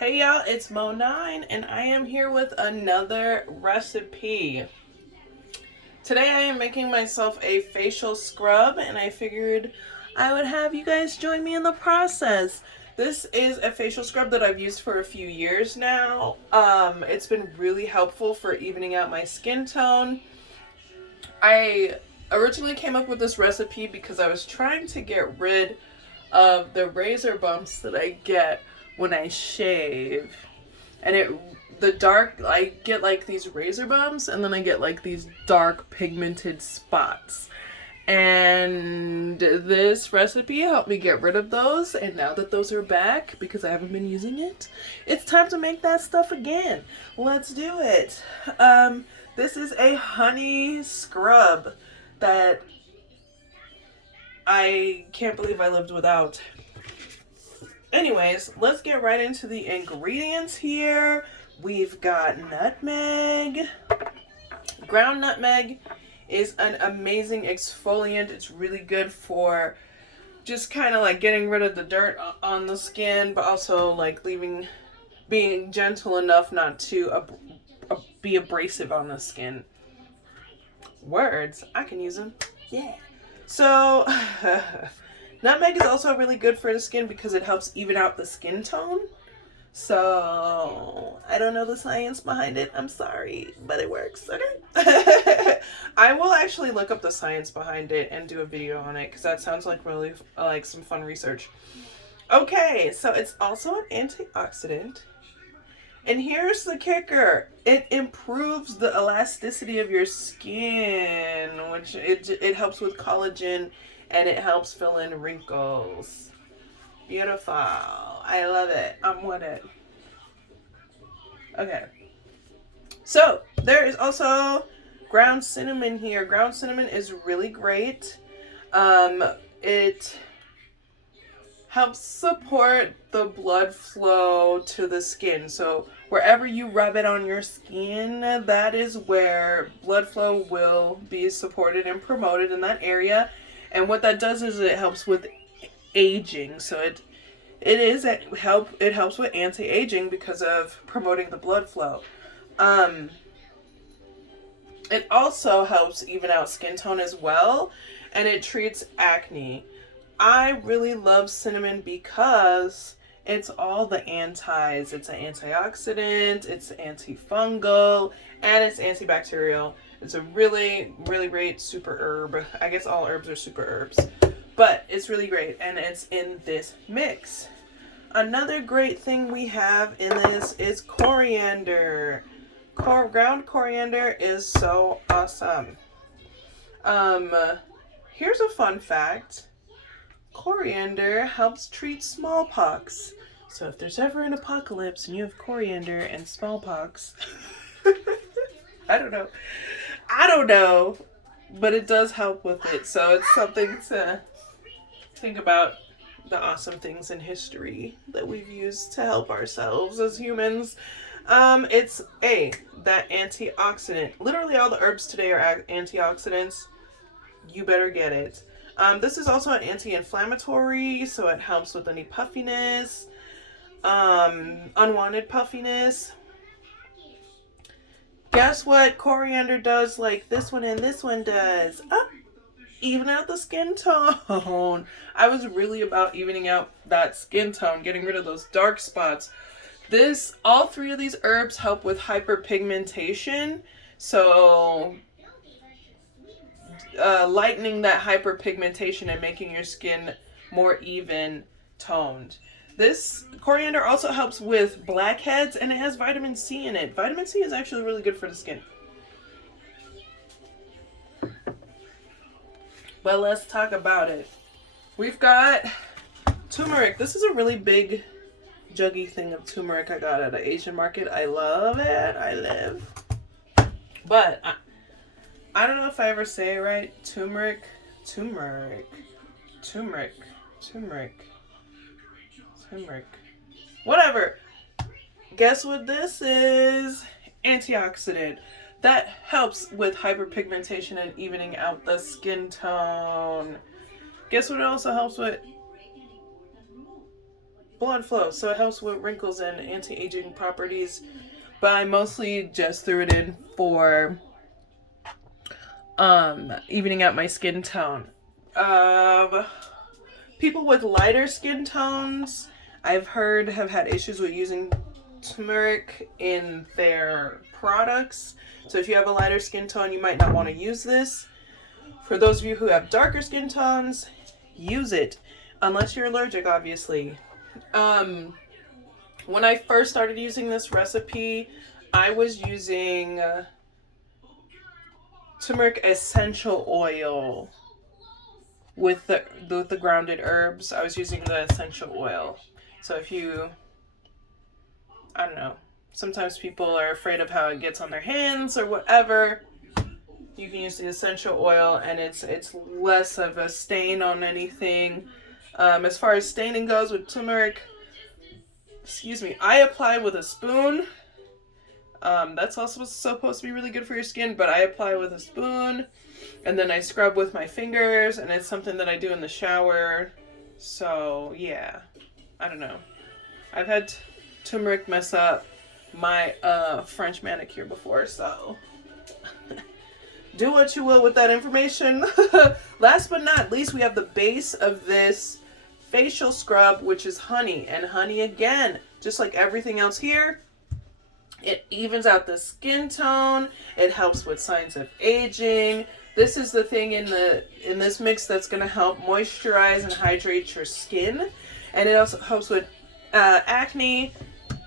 Hey y'all, it's Mo9 and I am here with another recipe. Today I am making myself a facial scrub and I figured I would have you guys join me in the process. This is a facial scrub that I've used for a few years now. It's been really helpful for evening out my skin tone. I originally came up with this recipe because I was trying to get rid of the razor bumps that I get when I shave. And I get like these razor bumps and then I get like these dark pigmented spots. And this recipe helped me get rid of those, and now that those are back because I haven't been using it, it's time to make that stuff again. Let's do it. This is a honey scrub that I can't believe I lived without. Anyways, let's get right into the ingredients here. We've got nutmeg. Ground nutmeg is an amazing exfoliant. It's really good for just kind of like getting rid of the dirt on the skin, but also like being gentle enough not to be abrasive on the skin. Words, I can use them. Yeah. So, nutmeg is also really good for the skin because it helps even out the skin tone. So, I don't know the science behind it. I'm sorry, but it works. Okay. I will actually look up the science behind it and do a video on it because that sounds like really like some fun research. Okay, so it's also an antioxidant. And here's the kicker. It improves the elasticity of your skin, which it helps with collagen and it helps fill in wrinkles. Beautiful. I love it. I'm with it. Okay. So, there is also ground cinnamon here. Ground cinnamon is really great. It helps support the blood flow to the skin. So, wherever you rub it on your skin, that is where blood flow will be supported and promoted in that area. And what that does is it helps with aging. So it helps with anti-aging because of promoting the blood flow. It also helps even out skin tone as well, and it treats acne. I really love cinnamon because it's all the antis. It's an antioxidant, it's antifungal, and it's antibacterial. It's a really, really great super herb. I guess all herbs are super herbs. But it's really great, and it's in this mix. Another great thing we have in this is coriander. Ground coriander is so awesome. Here's a fun fact. Coriander helps treat smallpox. So if there's ever an apocalypse and you have coriander and smallpox, I don't know, but it does help with it. So it's something to think about, the awesome things in history that we've used to help ourselves as humans. It's that antioxidant. Literally all the herbs today are antioxidants. You better get it. This is also an anti-inflammatory, so it helps with any puffiness, unwanted puffiness. Guess what coriander does like this one and this one does? Even out the skin tone. I was really about evening out that skin tone, getting rid of those dark spots. All three of these herbs help with hyperpigmentation. So, lightening that hyperpigmentation and making your skin more even toned. This coriander also helps with blackheads, and it has vitamin C in it. Vitamin C is actually really good for the skin. But let's talk about it. We've got turmeric. This is a really big juggy thing of turmeric I got at an Asian market. I love it. I live. But I don't know if I ever say it right. Turmeric. Whatever. Guess what this is? Antioxidant. That helps with hyperpigmentation and evening out the skin tone. Guess what it also helps with? blood flow, so it helps with wrinkles and anti-aging properties. But I mostly just threw it in for evening out my skin tone. People with lighter skin tones, I've heard, have had issues with using turmeric in their products. So if you have a lighter skin tone, you might not want to use this. For those of you who have darker skin tones, use it. Unless you're allergic, obviously. When I first started using this recipe, I was using turmeric essential oil with the grounded herbs. I was using the essential oil. So if you, I don't know, sometimes people are afraid of how it gets on their hands or whatever. You can use the essential oil, and it's less of a stain on anything. As far as staining goes with turmeric, excuse me, I apply with a spoon. That's also supposed to be really good for your skin, but I apply with a spoon, and then I scrub with my fingers, and it's something that I do in the shower. So yeah, I don't know. I've had turmeric mess up my French manicure before, so do what you will with that information. Last but not least, we have the base of this facial scrub, which is honey. And honey, again, just like everything else here, it evens out the skin tone. It helps with signs of aging. This is the thing in this mix that's going to help moisturize and hydrate your skin. And it also helps with acne.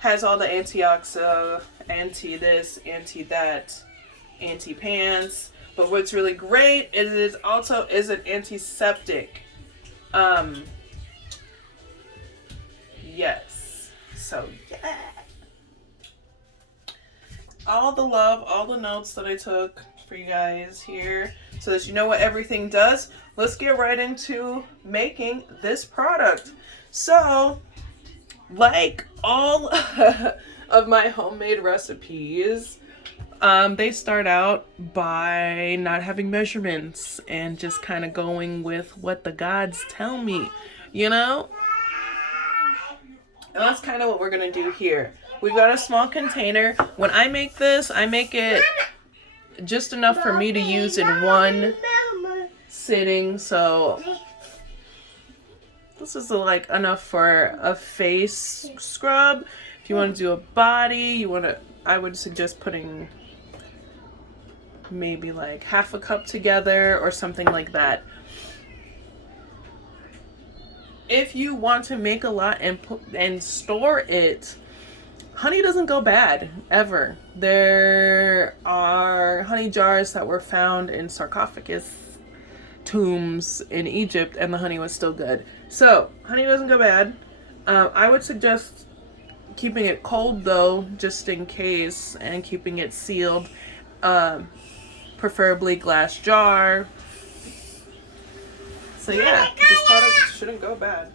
Has all the antioxidants, anti-this, anti-that, anti-pants. But what's really great is it also is an antiseptic. Yes. So yeah. All the love, all the notes that I took for you guys here so that you know what everything does. Let's get right into making this product. So, like all of my homemade recipes, they start out by not having measurements and just kind of going with what the gods tell me, you know? And that's kind of what we're going to do here. We've got a small container. When I make this, I make it just enough for me to use in one sitting. So this is like enough for a face scrub. If you want to do a body, I would suggest putting maybe like half a cup together or something like that. If you want to make a lot and store it, honey doesn't go bad ever. There are honey jars that were found in sarcophagus tombs in Egypt, and the honey was still good. So honey doesn't go bad. I would suggest keeping it cold though, just in case, and keeping it sealed. Preferably glass jar. So yeah, this product shouldn't go bad.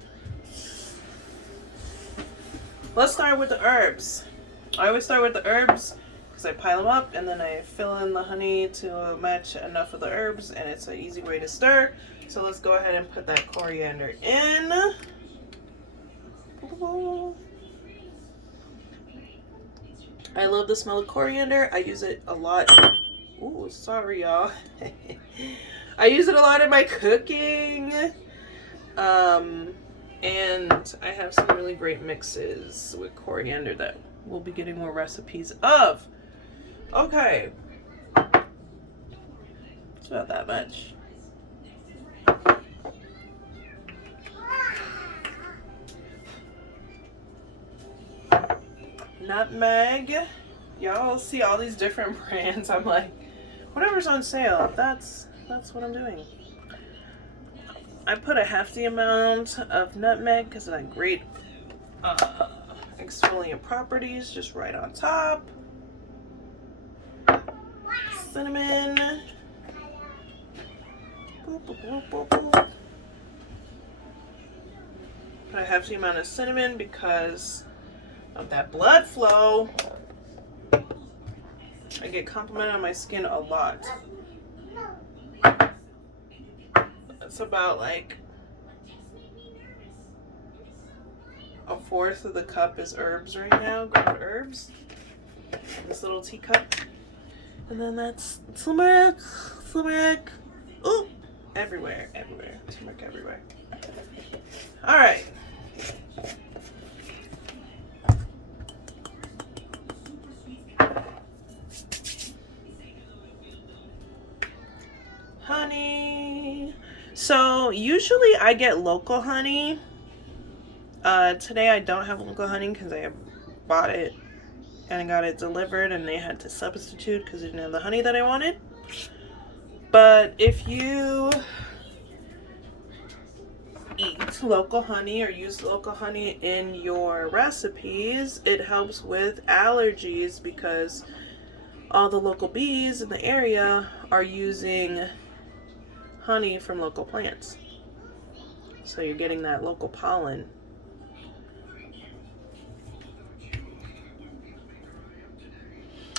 Let's start with the herbs. I always start with the herbs because I pile them up and then I fill in the honey to match enough of the herbs, and it's an easy way to stir. So let's go ahead and put that coriander in. I love the smell of coriander. I use it a lot. Ooh, sorry y'all. I use it a lot in my cooking. And I have some really great mixes with coriander that we'll be getting more recipes of. Okay. It's about that much. Nutmeg. Y'all see all these different brands. I'm like, whatever's on sale, that's what I'm doing. I put a half the amount of nutmeg because of that great exfoliant properties just right on top. Cinnamon. Boop, boop, boop, boop, boop. Put a half the amount of cinnamon because of that blood flow. I get complimented on my skin a lot. It's about like a fourth of the cup is herbs right now, ground herbs. This little teacup. And then that's turmeric. Ooh, everywhere. Turmeric everywhere. All right. Honey. So usually I get local honey. Today I don't have local honey because I bought it and I got it delivered and they had to substitute because they didn't have the honey that I wanted. But if you eat local honey or use local honey in your recipes, it helps with allergies because all the local bees in the area are using honey from local plants. So you're getting that local pollen.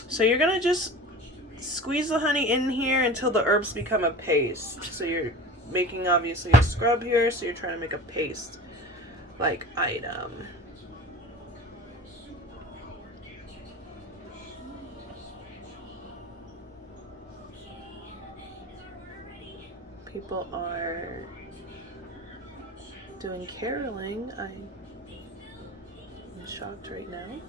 So you're gonna just squeeze the honey in here until the herbs become a paste. So you're making obviously a scrub here, so you're trying to make a paste like item. People are doing caroling. I'm shocked right now.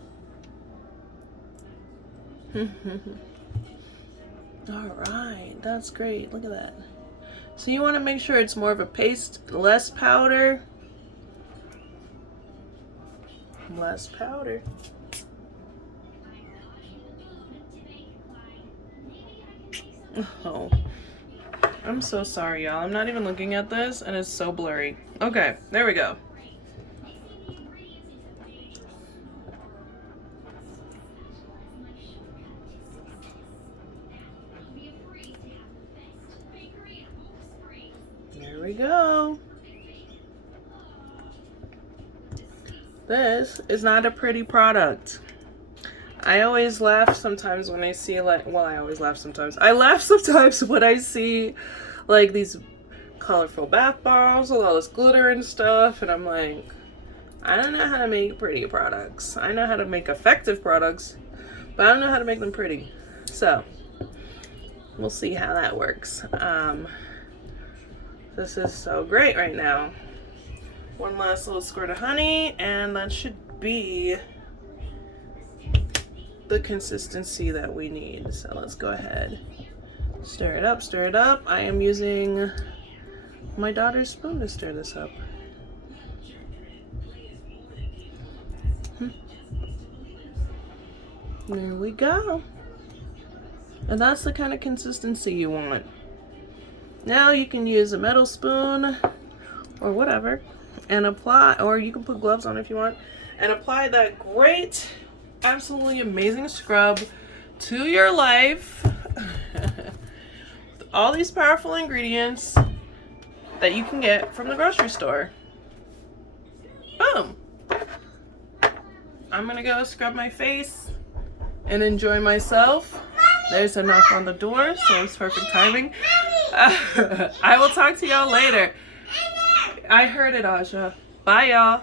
Alright, that's great. Look at that. So you want to make sure it's more of a paste, less powder. Less powder. Oh. I'm so sorry, y'all. I'm not even looking at this and it's so blurry. Okay, there we go. There we go. This is not a pretty product. I always laugh sometimes when I see like, well, I always laugh sometimes. I laugh sometimes when I see like these colorful bath bombs with all this glitter and stuff, and I'm like, I don't know how to make pretty products. I know how to make effective products, but I don't know how to make them pretty. So we'll see how that works. This is so great right now. One last little squirt of honey, and that should be the consistency that we need. So let's go ahead, stir it up, stir it up. I am using my daughter's spoon to stir this up. There we go. And that's the kind of consistency you want. Now you can use a metal spoon or whatever and apply, or you can put gloves on if you want, and apply that great, absolutely amazing scrub to your life. With all these powerful ingredients that you can get from the grocery store. Boom. I'm gonna go scrub my face and enjoy myself. There's a knock on the door, so it's perfect timing. I will talk to y'all later. I heard it, Aja. Bye, y'all.